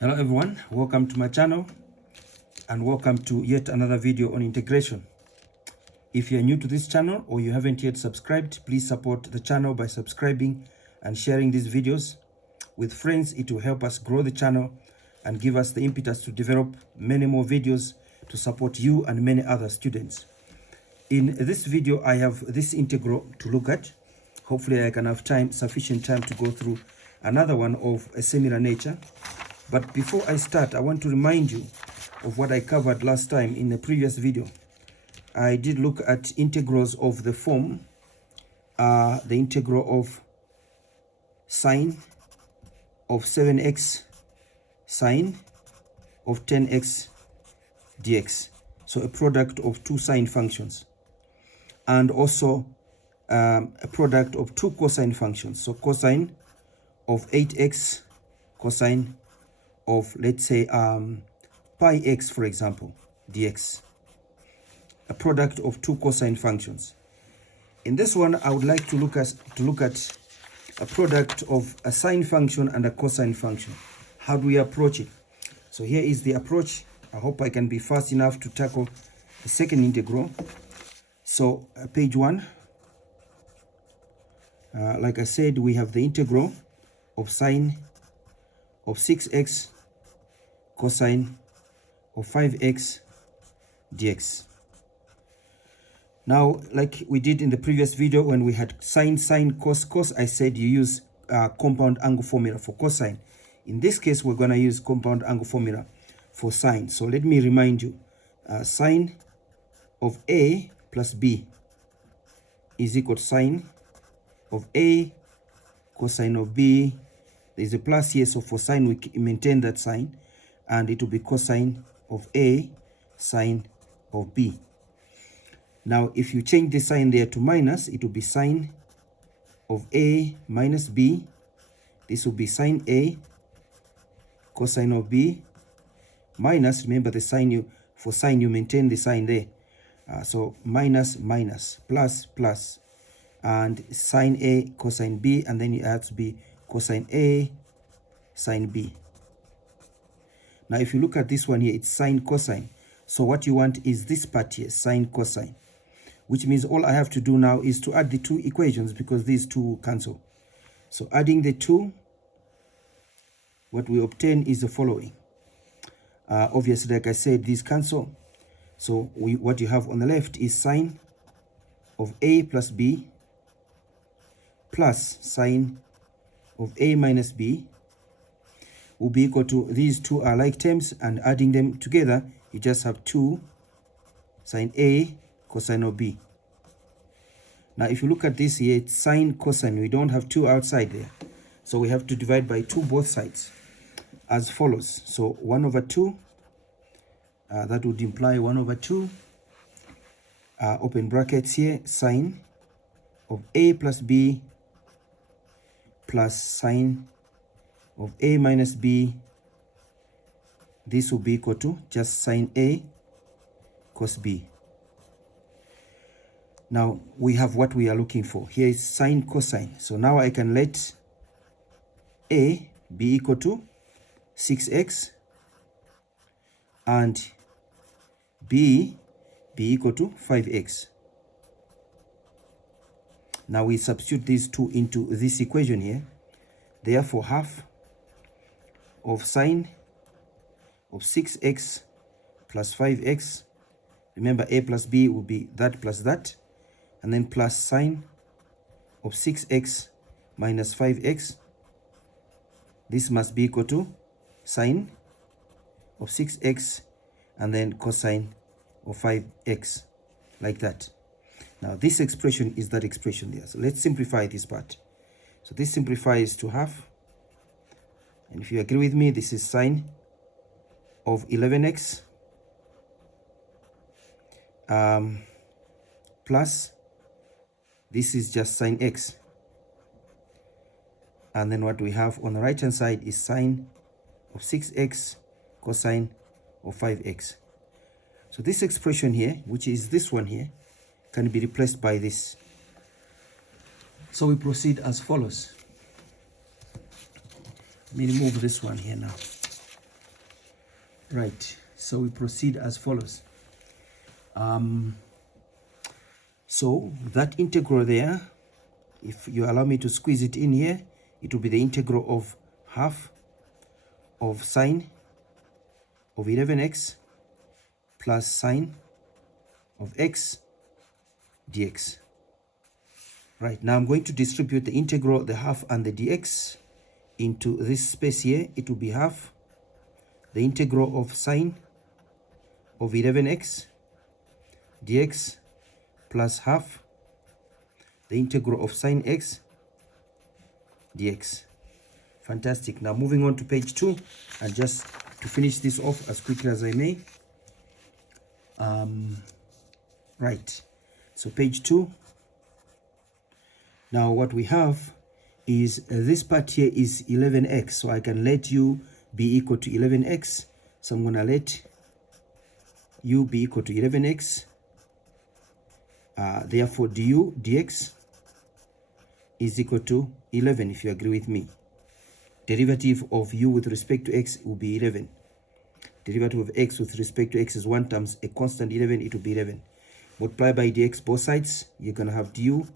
Hello everyone, welcome to my channel and welcome to yet another video on integration. If you are new to this channel or you haven't yet subscribed, please support the channel by subscribing and sharing these videos with friends. It will help us grow the channel and give us the impetus to develop many more videos to support you and many other students. In this video, I have this integral to look at. Hopefully I can have sufficient time to go through another one of a similar nature. But before I start, I want to remind you of what I covered last time in the previous video. I did look at integrals of the form, the integral of sine of 7x sine of 10x dx. So a product of two sine functions. And also a product of two cosine functions. So cosine of 8x, cosine of, let's say, pi x, for example, dx. A product of two cosine functions. In this one, I would like to look at a product of a sine function and a cosine function. How do we approach it? So here is the approach. I hope I can be fast enough to tackle the second integral. So page 1, like I said, we have the integral of sine of 6x cosine of 5x dx. Now, like we did in the previous video when we had sine, cos, I said you use compound angle formula for cosine. In this case, we're going to use compound angle formula for sine. So let me remind you, sine of A plus B is equal to sine of A cosine of B. There's a plus here, so for sine we maintain that sign, and it will be cosine of A sine of B. Now, if you change the sign there to minus, it will be sine of A minus B. This will be sine A cosine of B minus, remember the sign, for sine you maintain the sign there. So minus, plus, and sine A cosine B, and then it has to be cosine A sine B. Now, if you look at this one here, it's sine cosine. So what you want is this part here, sine cosine, which means all I have to do now is to add the two equations because these two cancel. So adding the two, what we obtain is the following. Obviously, like I said, these cancel. So what you have on the left is sine of A plus B plus sine of A minus B will be equal to, these two are like terms, and adding them together, you just have 2 sine A cosine of B. Now, if you look at this here, it's sine cosine. We don't have 2 outside there. So we have to divide by 2 both sides as follows. So 1 over 2, that would imply 1 over 2, open brackets here, sine of A plus B plus sine of A minus B. This will be equal to just sine A cos B. Now we have what we are looking for. Here is sine cosine. So now I can let A be equal to 6x and B be equal to 5x. Now we substitute these two into this equation here. Therefore, half of sine of 6x plus 5x. Remember, A plus B will be that plus that. And then plus sine of 6x minus 5x. This must be equal to sine of 6x and then cosine of 5x, like that. Now, this expression is that expression there. So let's simplify this part. So this simplifies to half. And if you agree with me, this is sine of 11x plus, this is just sine x. And then what we have on the right hand side is sine of 6x cosine of 5x. So this expression here, which is this one here, can be replaced by this. So we proceed as follows. Let me remove this one here now. Right, so we proceed as follows. So that integral there, if you allow me to squeeze it in here, it will be the integral of half of sine of 11x plus sine of x dx. Right, now I'm going to distribute the integral, the half and the dx into this space here. It will be half the integral of sine of 11x dx plus half the integral of sine x dx. Fantastic. Now moving on to page 2, and just to finish this off as quickly as I may. Right, so page 2. Now what we have is this part here is 11x, so I can let u be equal to 11x. So I'm going to let u be equal to 11x. Therefore du dx is equal to 11, if you agree with me. Derivative of u with respect to x will be 11. Derivative of x with respect to x is 1 times a constant 11, it will be 11. Multiply by dx both sides, you're going to have du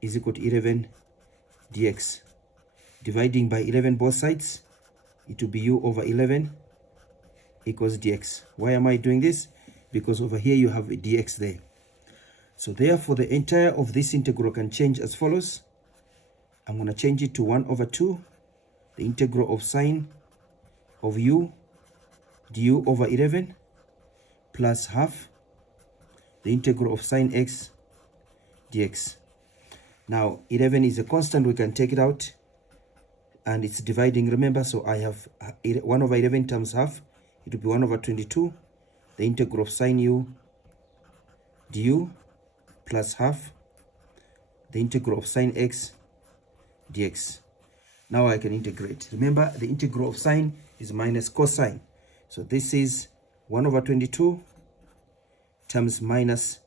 is equal to 11 dx. Dividing by 11 both sides, it will be u over 11 equals dx. Why am I doing this? Because over here you have a dx there. So therefore the entire of this integral can change as follows. I'm going to change it to 1 over 2, the integral of sine of u du over 11 plus half the integral of sine x dx. Now 11 is a constant, we can take it out, and it's dividing, remember, so I have 1 over 11 times half, it will be 1 over 22, the integral of sine u du plus half the integral of sine x dx. Now I can integrate. Remember, the integral of sine is minus cosine, so this is 1 over 22 times minus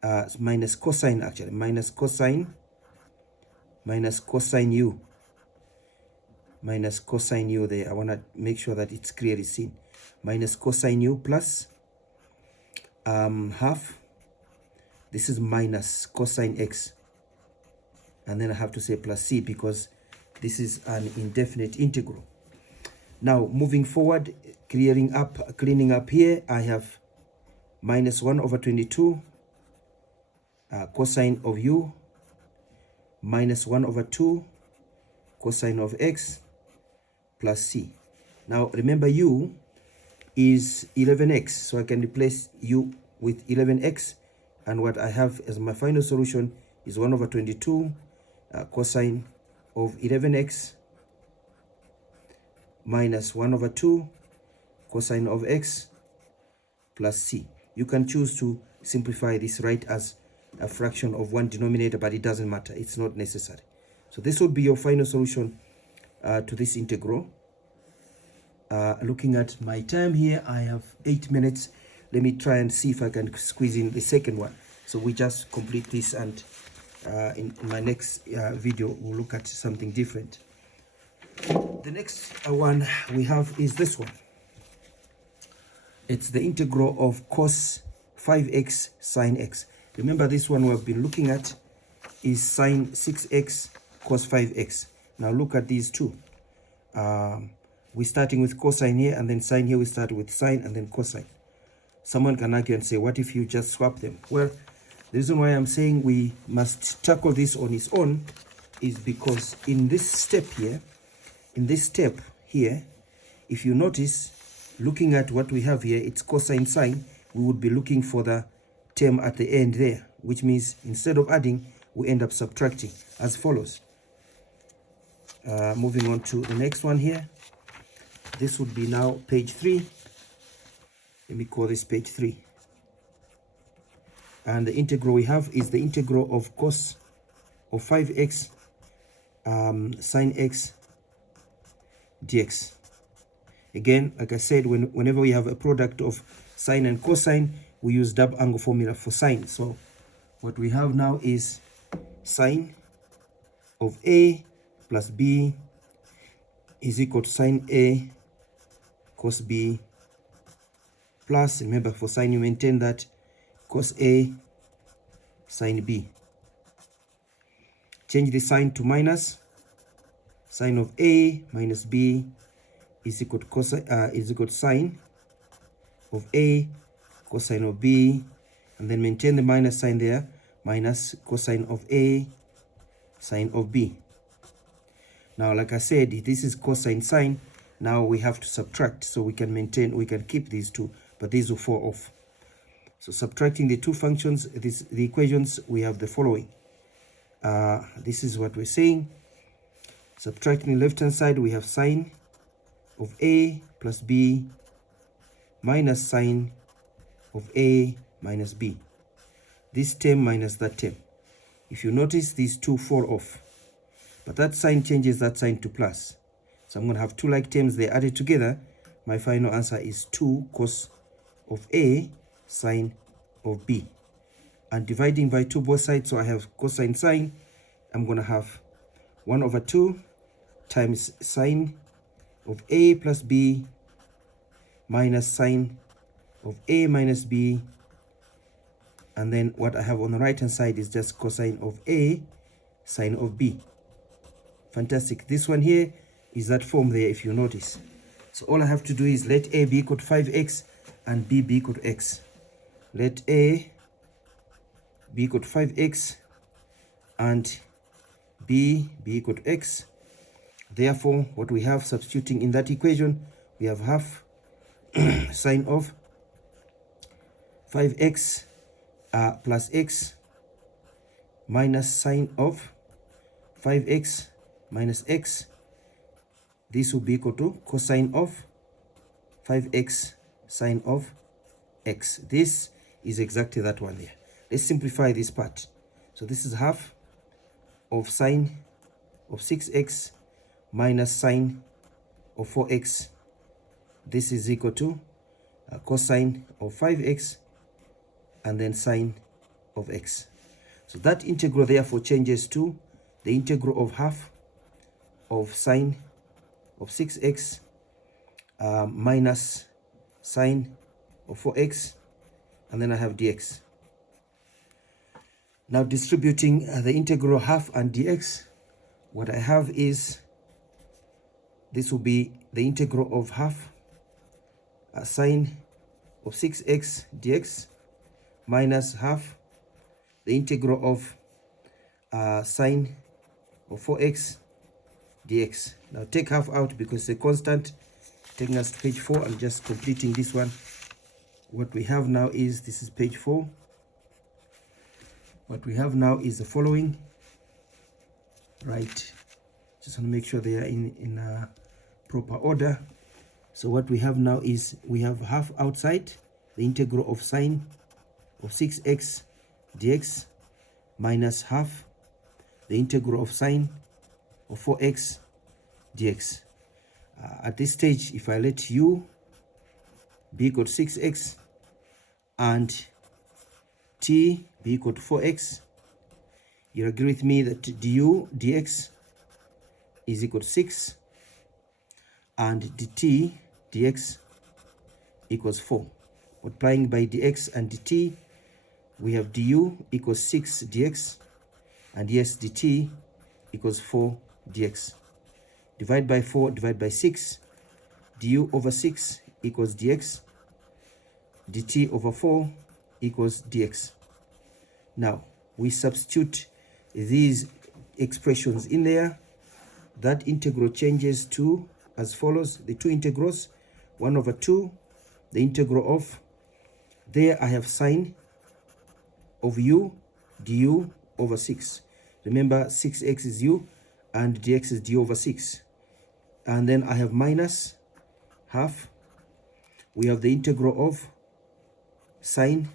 cosine, actually minus cosine u, minus cosine u there. I want to make sure that it's clearly seen. Minus cosine u plus half, this is minus cosine x, and then I have to say plus c because this is an indefinite integral. Now moving forward, cleaning up here, I have minus 1 over 22 cosine of u minus 1 over 2 cosine of x plus c. Now remember, u is 11x, so I can replace u with 11x, and what I have as my final solution is 1 over 22 cosine of 11x minus 1 over 2 cosine of x plus c. You can choose to simplify this right as a fraction of one denominator, but it doesn't matter, it's not necessary. So this would be your final solution to this integral. Looking at my time here, I have 8 minutes. Let me try and see if I can squeeze in the second one. So we just complete this, and in my next video we'll look at something different. The next one we have is this one. It's the integral of cos 5x sine x. Remember, this one we've been looking at is sine 6x cos 5x. Now look at these two. We're starting with cosine here, and then sine here. We start with sine and then cosine. Someone can argue and say, what if you just swap them? Well, the reason why I'm saying we must tackle this on its own is because in this step here, if you notice, looking at what we have here, it's cosine sine. We would be looking for the term at the end there, which means instead of adding, we end up subtracting as follows. Moving on to the next one here. This would be now page 3. Let me call this page 3. And the integral we have is the integral of cos of 5x sine x dx. Again, like I said, whenever we have a product of sine and cosine, we use double angle formula for sine. So what we have now is sine of A plus B is equal to sine A cos B plus, remember for sine you maintain that, cos A sine B. Change the sign to minus. Sine of A minus B is equal to sine of A cosine of B, and then maintain the minus sign there, minus cosine of A sine of B. Now, like I said, this is cosine sine. Now we have to subtract, so we can keep these two, but these will fall off. So subtracting the two functions, the equations, we have the following. This is what we're saying. Subtracting the left hand side, we have sine of A plus B minus sine of A minus B. This term minus that term. If you notice, these two fall off, but that sign changes that sign to plus. So I'm going to have two like terms, they added together. My final answer is 2 cos of A sine of B. And dividing by 2 both sides, so I have cosine sine. I'm going to have 1 over 2 times sine of A plus B minus sine of A minus B, and then what I have on the right hand side is just cosine of A sine of B. Fantastic. This one here is that form there, if you notice. So all I have to do is let A be equal to 5x and B be equal to x. Let A be equal to 5x and B be equal to x. Therefore, what we have substituting in that equation, we have half sine of 5x plus x minus sine of 5x minus x. This will be equal to cosine of 5x sine of x. This is exactly that one there. Let's simplify this part. So this is half of sine of 6x minus sine of 4x. This is equal to cosine of 5x and then sine of x. So that integral therefore changes to the integral of half of sine of 6x minus sine of 4x, and then I have dx. Now distributing the integral half and dx, what I have is, this will be the integral of half sine of 6x dx minus half the integral of sine of 4x dx. Now take half out because it's a constant. Taking us to page 4 and just completing this one. What we have now is, this is page 4. What we have now is the following. Right. Just want to make sure they are in proper order. So what we have now is, we have half outside, the integral of sine of 6x dx minus half the integral of sine of 4x dx. At this stage, if I let u be equal to 6x and t be equal to 4x, you agree with me that du dx is equal to 6 and dt dx equals 4. Multiplying by dx and dt, we have du equals 6 dx, and yes, dt equals 4 dx. Divide by 4, divide by 6, du over 6 equals dx, dt over 4 equals dx. Now, we substitute these expressions in there. That integral changes to as follows, the two integrals, 1 over 2, the integral of, there I have sine of u du over 6. Remember, 6x is u and dx is d over 6. And then I have minus half. We have the integral of sine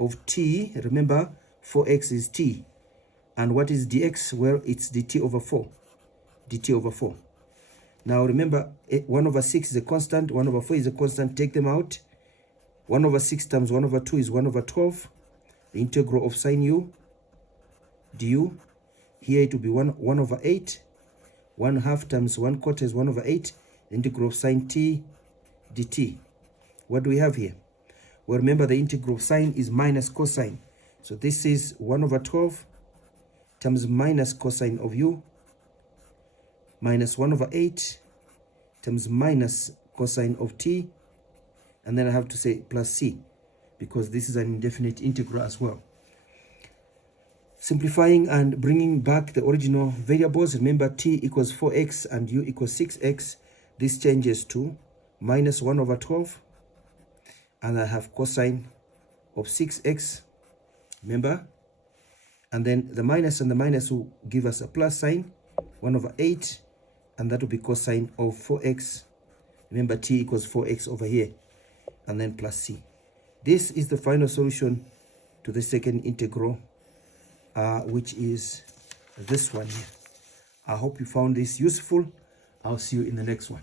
of t. Remember, 4x is t. And what is dx? Well, it's dt over 4. dt over 4. Now remember, 1 over 6 is a constant, 1 over 4 is a constant, take them out. 1 over 6 times 1 over 2 is 1 over 12. The integral of sine u du, here it will be 1 over 8. 1 half times 1 quarter is 1 over 8. The integral of sine t dt. What do we have here? Well, remember the integral sign is minus cosine. So this is 1 over 12 times minus cosine of u minus 1 over 8 times minus cosine of t, and then I have to say plus c, because this is an indefinite integral as well. Simplifying and bringing back the original variables, remember t equals 4x and u equals 6x. This changes to minus 1 over 12, and I have cosine of 6x, remember? And then the minus and the minus will give us a plus sign, 1 over 8, and that will be cosine of 4x. Remember, t equals 4x over here, and then plus c. This is the final solution to the second integral, which is this one here. I hope you found this useful. I'll see you in the next one.